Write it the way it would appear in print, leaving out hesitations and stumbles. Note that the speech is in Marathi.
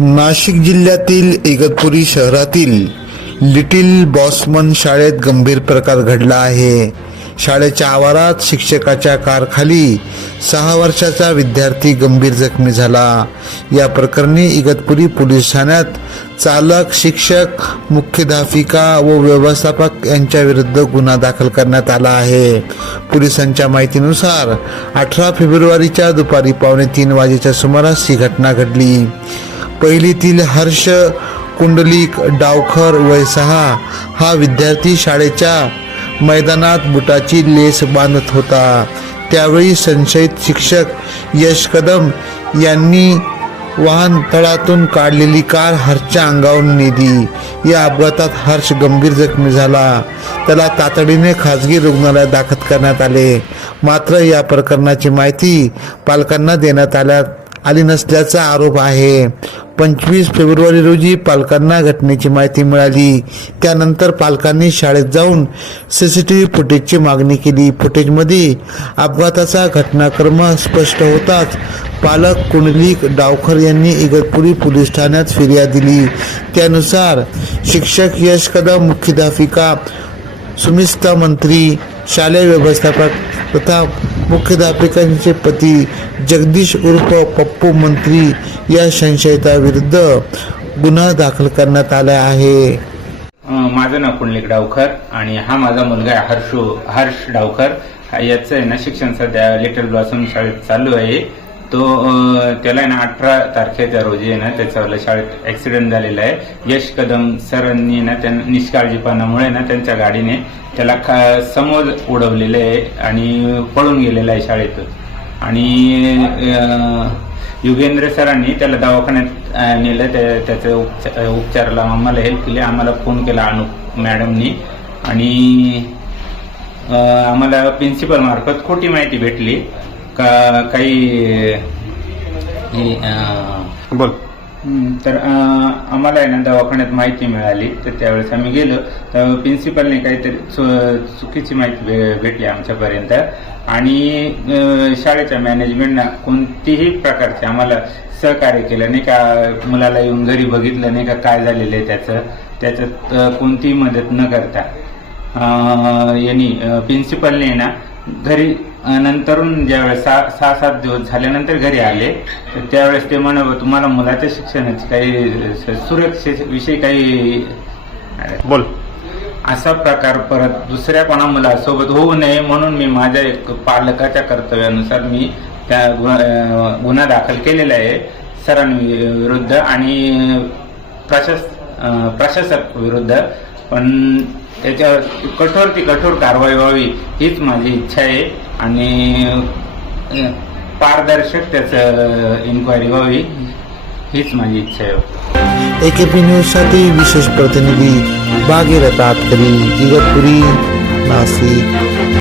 नाशिक जिल्ह्यातील इगतपुरी शहरातील लिटिल बॉसमन शाळेत गंभीर प्रकार घडला आहे। शाळेच्या आवारात शिक्षकाच्या कारखाली 6 वर्षाचा विद्यार्थी गंभीर जखमी झाला। या प्रकरणी इगतपुरी पोलीस ठाण्यात चालक, शिक्षक, मुख्याध्यापिका व व्यवस्थापक यांच्या विरुद्ध गुन्हा दाखल करण्यात आला आहे। पोलिसांच्या माहितीनुसार 18 फेब्रुवारीच्या दुपारी 2:45 वाजेच्या सुमारास ही घटना घडली। पहिलीतील हर्ष कुंडलिक डावखर वय 6 हा विद्यार्थी शाळेच्या मैदानात बुटाची लेस बांधत होता। त्यावेळी संशयित शिक्षक यश कदम यांनी वाहन तळातून काढलेली कार हर्षच्या अंगावरून नेली। या अपघातात हर्ष गंभीर जखमी झाला। त्याला तातडीने खासगी रुग्णालयात दाखल करण्यात आले। मात्र या प्रकरणाची माहिती पालकांना देण्यात आली नसल्याचा आरोप आहे। 25 फेब्रुवारी रोजी पालकांना घटनेची माहिती मिळाली। त्यानंतर पालकांनी शाळेत जाऊन सीसीटीव्ही फुटेजची मागणी केली। फुटेजमध्ये अपघाताचा घटनाक्रम स्पष्ट होताच पालक कुंडलिक डावखर यांनी इगतपुरी पोलीस ठाण्यात फिर्याद दिली। त्यानुसार शिक्षक यश कदम, मुख्याध्यापिका सुमिस्ता मंत्री, शालेय व्यवस्थापक तथा मुख्याध्यापिकांचे पती जगदीश उर्फ पप्पू मंत्री या संशयिताविरुद्ध गुन्हा दाखल करण्यात आला आहे। माझं नाव कुंडलिक डावखर आणि हा माझा मुलगा हर्ष डावखर। याचं आहे ना शिक्षण सध्या लिटल ब्लॉसम शाळेत चालू आहे। त्याला आहे ना 18 तारखेच्या रोजी आहे ना त्याच्या शाळेत ऍक्सिडेंट झालेला आहे। यश कदम सरांनी ना त्यांना निष्काळजीपणामुळे ना त्यांच्या गाडीने त्याला समोर उडवलेलं आहे आणि पळून गेलेला आहे शाळेतून। आणि युगेंद्र सरांनी त्याला दवाखान्यात नेलं। त्याच्या उपचाराला आम्हाला हेल्प केली। आम्हाला फोन केला अनुप मॅडमनी आणि आम्हाला प्रिन्सिपल मार्फत खोटी माहिती भेटली का काही बोल। तर आम्हाला आहे ना दवाखान्यात माहिती मिळाली। तर त्यावेळेस आम्ही गेलो तर प्रिन्सिपलने काहीतरी चुकीची माहिती भेटली आमच्यापर्यंत आणि शाळेच्या मॅनेजमेंटना कोणतीही प्रकारचे आम्हाला सहकार्य केलं नाही का, मुलाला येऊन घरी बघितलं नाही का काय झालेलं आहे त्याच्यात कोणतीही मदत न करता यांनी प्रिन्सिपलने ना घरी नंतरून ज्यावेळेस 6-7 दिवस झाल्यानंतर घरी आले तर त्यावेळेस ते म्हणत तुम्हाला मुलाच्या शिक्षणाची काही सुरक्षेविषयी काही बोल असा प्रकार परत दुसऱ्या कोणा मुलासोबत होऊ नये म्हणून मी माझ्या एक पालकाच्या कर्तव्यानुसार मी त्या गुन्हा दाखल केलेला आहे सरांविरुद्ध आणि प्रशासक विरुद्ध। पण त्याच्यावर कठोर कारवाई व्हावी हीच माझी इच्छा आहे आणि पारदर्शक त्याचं इन्क्वायरी व्हावी हीच माझी इच्छा आहे। AKP न्यूज साठी विशेष प्रतिनिधी भागीरथ आतकरी, इगतपुरी, नाशिक।